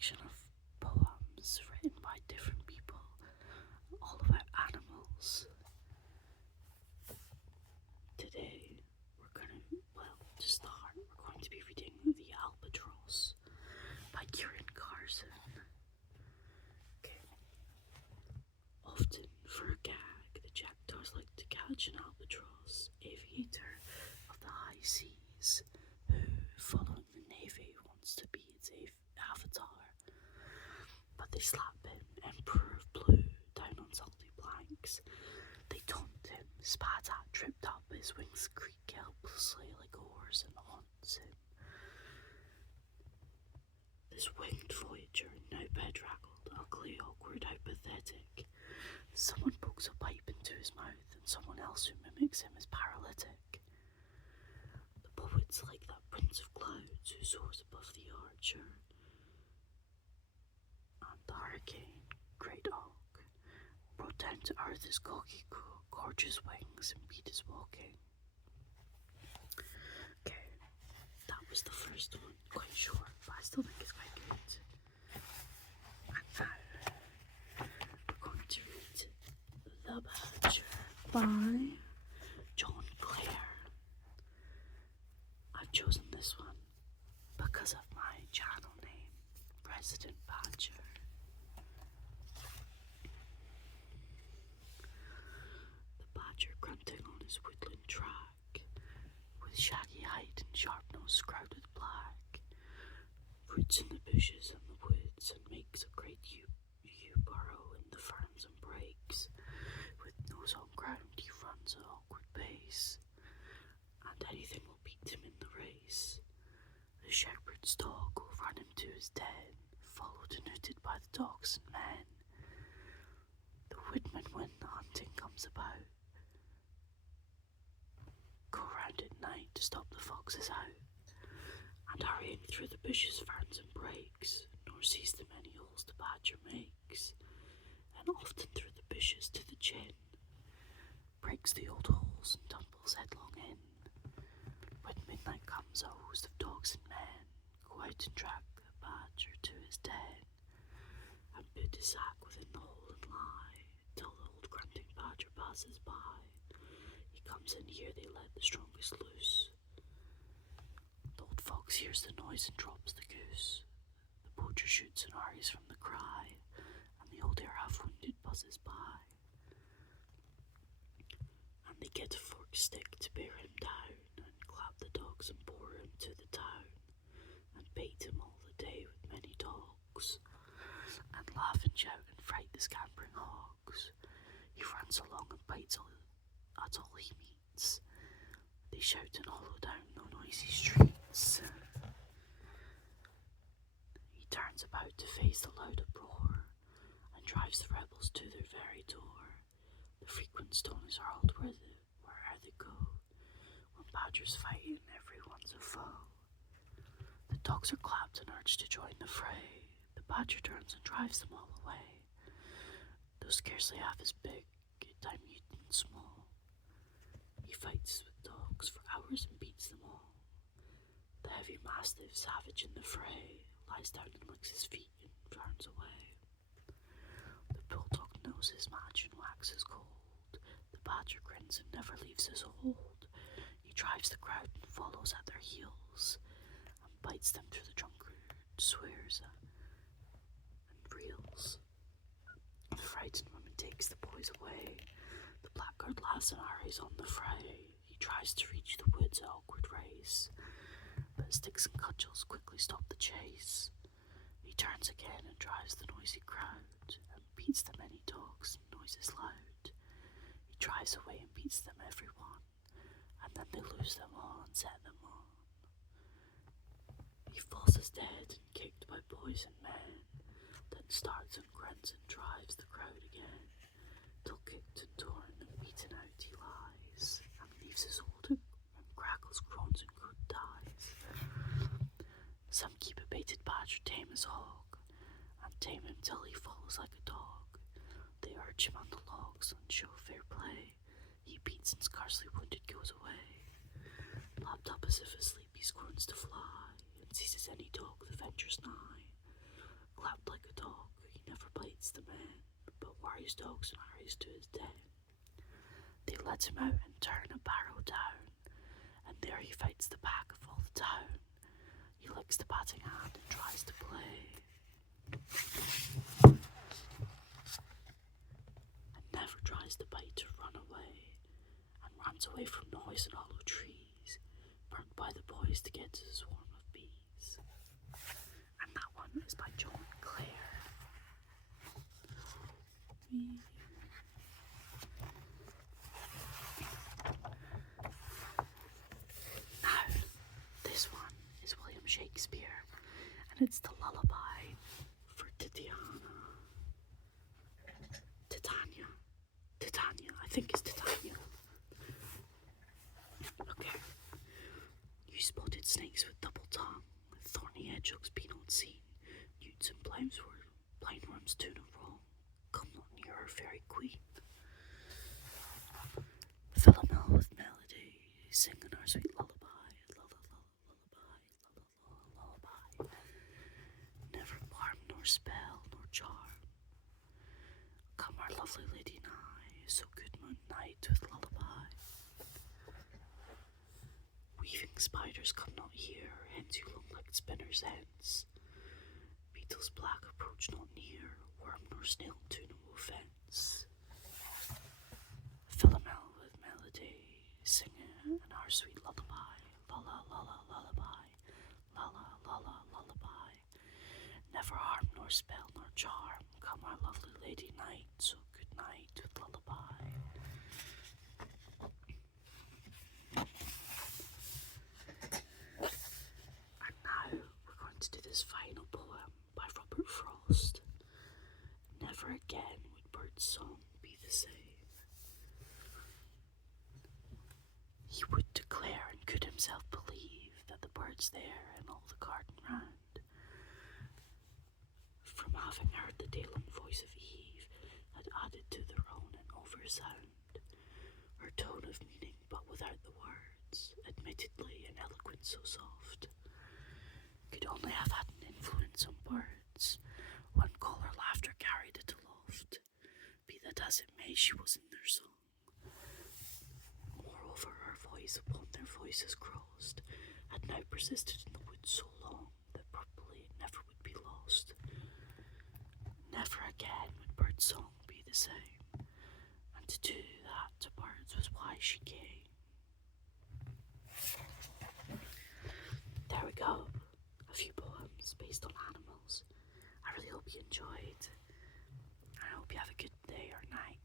collection of poems written by different people, all about animals. Today, to start, we're going to be reading The Albatross by Kieran Carson. Okay. Often, for a gag, the jackdaws like to catch an albatross, aviator of the high seas, who, following the navy, wants to be its avatar. But they slap him, Emperor of Blue, down on salty planks. They taunt him, spat at, tripped up, his wings creak helplessly like oars and haunts him. This winged voyager, now bedraggled, ugly, awkward, how pathetic. Someone pokes a pipe into his mouth, and someone else who mimics him is paralytic. The poet's like that prince of clouds who soars above the archer. And the hurricane, great hawk, brought down to earth his cocky, gorgeous wings and beat his walking. Okay, that was the first one, quite short, but I still think it's quite good. And now, we're going to read The Badger by John Clare. I've chosen this one because of my channel name, Resident Badger. The badger grunting on his woodland track, with shaggy hide and sharp nose scrounged with black, roots in the bushes and the woods, and makes a great yew burrow in the ferns and brakes. With nose on ground, he runs at awkward pace, and anything will beat him in the race. The shepherd's dog will run him to his den, followed and hooted by the dogs and men. The woodmen, when the hunting comes about, go round at night to stop the foxes out, and hurrying through the bushes, ferns and brakes, nor sees the many holes the badger makes, and often through the bushes to the chin, breaks the old holes and tumbles headlong in. When midnight comes, a host of dogs and men go out and drag the badger to his den, and put his sack within the hole and lie, till the old grunting badger passes by. He comes in here, they let the strongest loose. The old fox hears the noise and drops the goose. The poacher shoots and hurries from the cry, and the old hare half-wounded buzzes by. And they get a forked stick to bear him down, and clap the dogs and bore him to the town, and bait him all the day with many dogs, and laugh and shout and fright the scampering hogs. He runs along and bites at all he meets. They shout and hollow down the noisy streets. He turns about to face the loud uproar, and drives the rebels to their very door. The frequent stones are hurled where'er they go. When badgers fight and everyone's a foe, the dogs are clapped and urged to join the fray. The badger turns and drives them all away. Though scarcely half as big, minute and small, he fights with dogs for hours and beats them all. The heavy mastiff, savage in the fray, lies down and licks his feet and turns away. The bulldog knows his match and waxes cold. The badger grins and never leaves his hold. He drives the crowd and follows at their heels, and bites them through the drunkard, swears and reels. The frightened woman takes the boys away. The blackguard laughs and hurries on the fray. He tries to reach the woods at awkward race, but sticks and cudgels quickly stop the chase. He turns again and drives the noisy crowd, and beats the many dogs and noises loud. He drives away and beats them every one, and then they lose them all and set them on. He falls as dead and kicked by boys and men, then starts and grunts and drives the crowd again, till kicked and torn and beaten out he lies, and leaves his hold and crackles, groans and good dies. Some keep a baited badger tame as hog, and tame him till he follows like a dog. They urge him on the logs and show fair play. He beats and scarcely wounded goes away. Lapped up as if asleep he scorns to fly, and seizes any dog that ventures nigh. his dogs and hurries to his den. They let him out and turn a barrow down, and there he fights the pack of all the town. He licks the batting hand and tries to play, and never tries to bite or run away, and runs away from noise and hollow trees, burnt by the boys to get to the swarm of bees. And that one is by John Clare. Now, this one is William Shakespeare, and it's the lullaby for Titania, I think it's Titania. Okay. You spotted snakes with double tongue, with thorny hedgehogs been on seen, newts and blind worms do no wrong. Come not near our fairy queen. Philomel with melody, singing our sweet lullaby, lullaby. Never harm nor spell nor charm. Come our lovely lady nigh, so good moon night with lullaby. Weaving spiders come not here, hence you long-legged spinners hence. Beetles black approach not near, worm nor snail to no offence. Philomel with melody, singing our sweet lullaby, lullaby, lullaby. Never harm nor spell nor charm, come our lovely lady night, so good night with lullaby. And now we're going to do this final poem by Robert Frost. Never again would bird's song be the same. He would declare and could himself believe that the birds there and all the garden round, from having heard the dayland voice of Eve, had added to their own an oversound, her tone of meaning but without the words, admittedly an eloquence so soft, could only have had an influence on birds, one call her laughter carried it aloft, be that as it may, she was in their song. Moreover, her voice upon their voices crossed, had now persisted in the woods so long, that probably it never would be lost. Never again would bird's song be the same, and to do that to birds was why she came. There we go, a few poems based on animals. I really hope you enjoyed. I hope you have a good day or night.